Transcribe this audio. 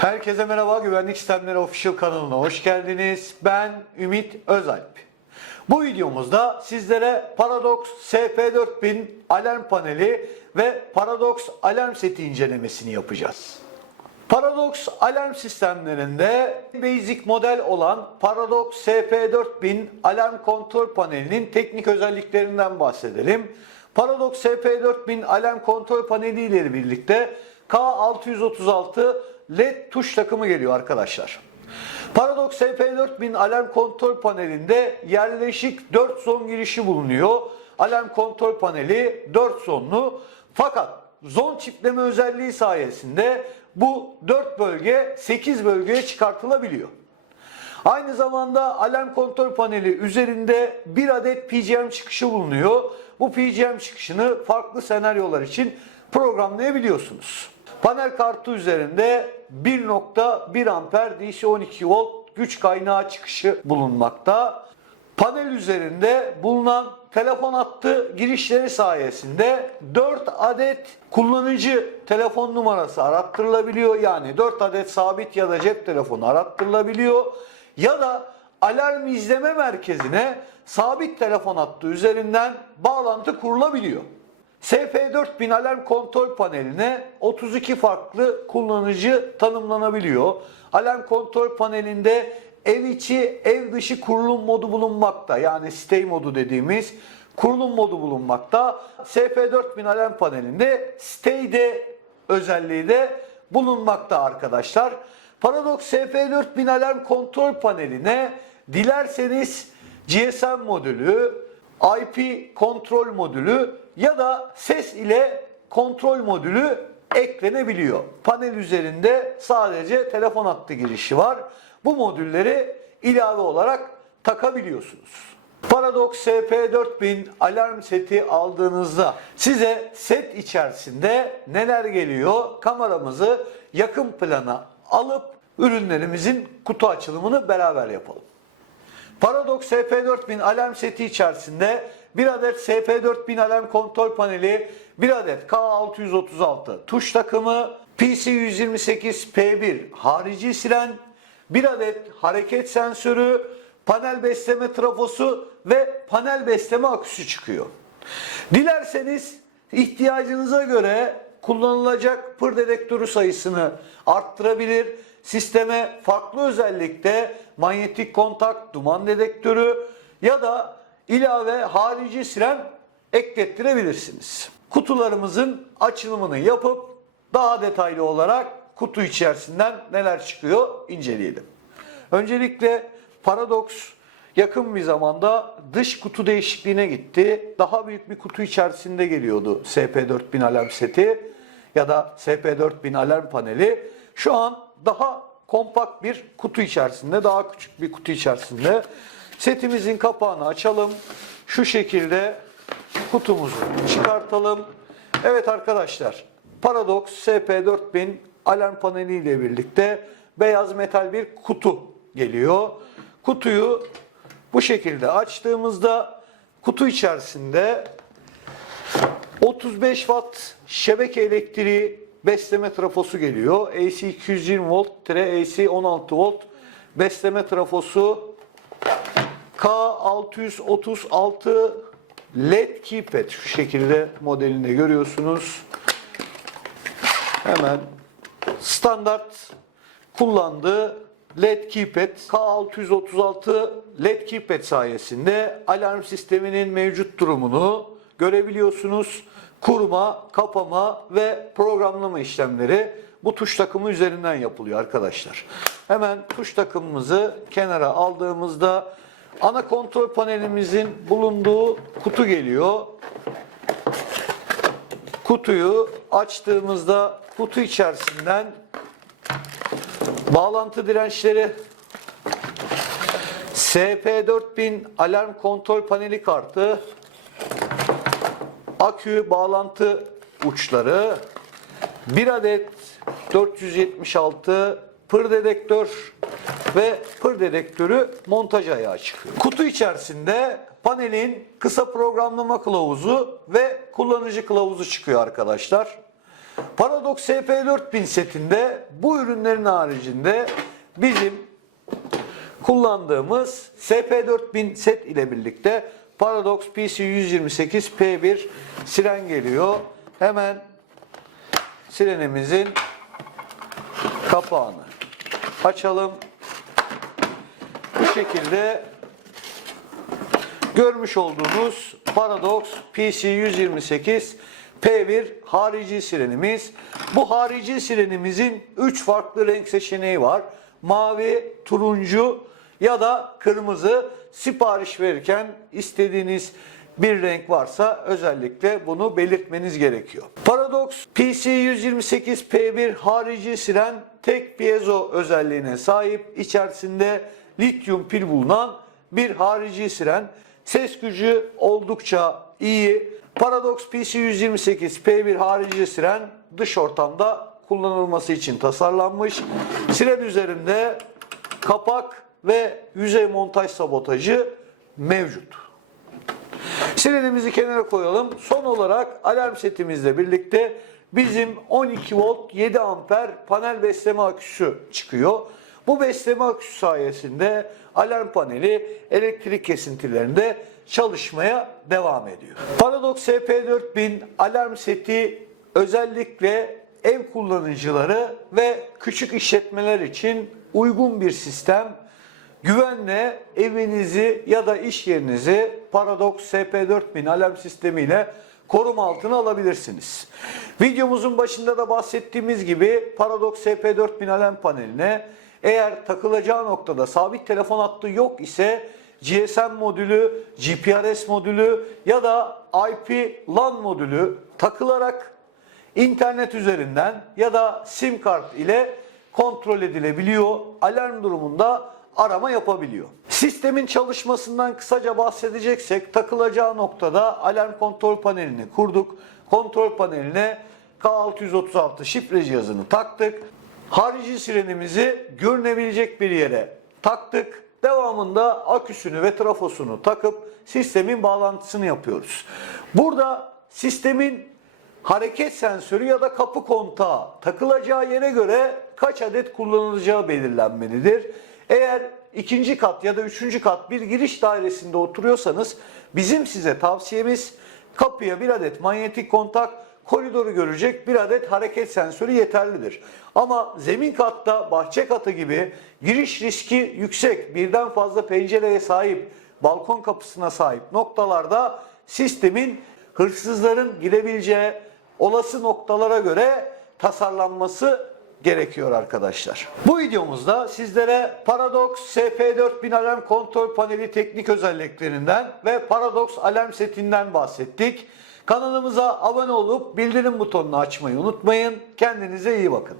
Herkese merhaba, Güvenlik Sistemleri Official kanalına hoş geldiniz. Ben Ümit Özalp. Bu videomuzda sizlere Paradox SP4000 alarm paneli ve Paradox alarm seti incelemesini yapacağız. Paradox alarm sistemlerinde basic model olan Paradox SP4000 alarm kontrol panelinin teknik özelliklerinden bahsedelim. Paradox SP4000 alarm kontrol paneli ile birlikte K636 LED tuş takımı geliyor arkadaşlar. Paradox SP4000 alarm kontrol panelinde yerleşik 4 son girişi bulunuyor. Alarm kontrol paneli 4 sonlu fakat zon çipleme özelliği sayesinde bu 4 bölge 8 bölgeye çıkartılabiliyor. Aynı zamanda alarm kontrol paneli üzerinde bir adet PGM çıkışı bulunuyor. Bu PGM çıkışını farklı senaryolar için programlayabiliyorsunuz. Panel kartı üzerinde 1.1 amper DC12 volt güç kaynağı çıkışı bulunmakta. Panel üzerinde bulunan telefon hattı girişleri sayesinde 4 adet kullanıcı telefon numarası arattırılabiliyor. Yani 4 adet sabit ya da cep telefonu arattırılabiliyor. Ya da alarm izleme merkezine sabit telefon hattı üzerinden bağlantı kurulabiliyor. SP4000 alarm kontrol paneline 32 farklı kullanıcı tanımlanabiliyor. Alarm kontrol panelinde ev içi, ev dışı kurulum modu bulunmakta. Yani stay modu dediğimiz kurulum modu bulunmakta. SP4000 alarm panelinde stay de özelliği de bulunmakta arkadaşlar. Paradox SP4000 alarm kontrol paneline dilerseniz GSM modülü, IP kontrol modülü ya da ses ile kontrol modülü eklenebiliyor. Panel üzerinde sadece telefon hattı girişi var. Bu modülleri ilave olarak takabiliyorsunuz. Paradox SP4000 alarm seti aldığınızda size set içerisinde neler geliyor kameramızı yakın plana alıp ürünlerimizin kutu açılımını beraber yapalım. Paradox SP4000 alarm seti içerisinde bir adet SP4000 alarm kontrol paneli, bir adet K636 tuş takımı, PC128P1 harici siren, bir adet hareket sensörü, panel besleme trafosu ve panel besleme aküsü çıkıyor. Dilerseniz ihtiyacınıza göre kullanılacak pır dedektörü sayısını arttırabilir. Sisteme farklı özellikte manyetik kontak, duman dedektörü ya da ilave harici siren eklettirebilirsiniz. Kutularımızın açılımını yapıp daha detaylı olarak kutu içerisinden neler çıkıyor inceleyelim. Öncelikle Paradox yakın bir zamanda dış kutu değişikliğine gitti. Daha büyük bir kutu içerisinde geliyordu SP4000 alarm seti ya da SP4000 alarm paneli. Şu an daha kompakt bir kutu içerisinde, daha küçük bir kutu içerisinde. Setimizin kapağını açalım. Şu şekilde kutumuzu çıkartalım. Evet arkadaşlar, Paradox SP4000 alarm paneli ile birlikte beyaz metal bir kutu geliyor. Kutuyu bu şekilde açtığımızda kutu içerisinde 35 watt şebeke elektriği besleme trafosu geliyor. AC 220 volt, AC 16 volt besleme trafosu K636 LED keypad şu şekilde modelinde görüyorsunuz. Hemen standart kullandığı LED keypad K636 LED keypad sayesinde alarm sisteminin mevcut durumunu görebiliyorsunuz. Kurma, kapama ve programlama işlemleri bu tuş takımı üzerinden yapılıyor arkadaşlar. Hemen tuş takımımızı kenara aldığımızda ana kontrol panelimizin bulunduğu kutu geliyor. Kutuyu açtığımızda kutu içerisinden bağlantı dirençleri SP4000 alarm kontrol paneli kartı akü bağlantı uçları bir adet 476 pır dedektör ve pır dedektörü montaj ayağı çıkıyor. Kutu içerisinde panelin kısa programlama kılavuzu ve kullanıcı kılavuzu çıkıyor arkadaşlar. Paradox SP4000 setinde bu ürünlerin haricinde bizim kullandığımız SP4000 set ile birlikte Paradox PC128 P1 siren geliyor. Hemen sirenimizin kapağını açalım. Şekilde görmüş olduğunuz Paradox PC128 P1 harici sirenimiz. Bu harici sirenimizin 3 farklı renk seçeneği var. Mavi, turuncu ya da kırmızı. Sipariş verirken istediğiniz bir renk varsa özellikle bunu belirtmeniz gerekiyor. Paradox PC128 P1 harici siren tek piezo özelliğine sahip. İçerisinde lityum pil bulunan bir harici siren. Ses gücü oldukça iyi. Paradox PC128 P1 harici siren dış ortamda kullanılması için tasarlanmış. Siren üzerinde kapak ve yüzey montaj sabotajı mevcut. Sirenimizi kenara koyalım. Son olarak alarm setimizle birlikte bizim 12 volt 7 amper panel besleme aküsü çıkıyor. Bu besleme aküsü sayesinde alarm paneli elektrik kesintilerinde çalışmaya devam ediyor. Paradox SP4000 alarm seti özellikle ev kullanıcıları ve küçük işletmeler için uygun bir sistem. Güvenle evinizi ya da iş yerinizi Paradox SP4000 alarm sistemiyle koruma altına alabilirsiniz. Videomuzun başında da bahsettiğimiz gibi Paradox SP4000 alarm paneline eğer takılacağı noktada sabit telefon hattı yok ise GSM modülü, GPRS modülü ya da IP LAN modülü takılarak internet üzerinden ya da sim kart ile kontrol edilebiliyor. Alarm durumunda arama yapabiliyor. Sistemin çalışmasından kısaca bahsedeceksek takılacağı noktada alarm kontrol panelini kurduk. Kontrol paneline K636 şifre cihazını taktık. Harici sirenimizi görünebilecek bir yere taktık. Devamında aküsünü ve trafosunu takıp sistemin bağlantısını yapıyoruz. Burada sistemin hareket sensörü ya da kapı kontağı takılacağı yere göre kaç adet kullanılacağı belirlenmelidir. Eğer ikinci kat ya da üçüncü kat bir giriş dairesinde oturuyorsanız bizim size tavsiyemiz kapıya bir adet manyetik kontak, koridoru görecek bir adet hareket sensörü yeterlidir. Ama zemin katta, bahçe katı gibi giriş riski yüksek, birden fazla pencereye sahip, balkon kapısına sahip noktalarda sistemin hırsızların girebileceği olası noktalara göre tasarlanması gerekiyor arkadaşlar. Bu videomuzda sizlere Paradox SP4000 alarm kontrol paneli teknik özelliklerinden ve Paradox alarm setinden bahsettik. Kanalımıza abone olup bildirim butonunu açmayı unutmayın. Kendinize iyi bakın.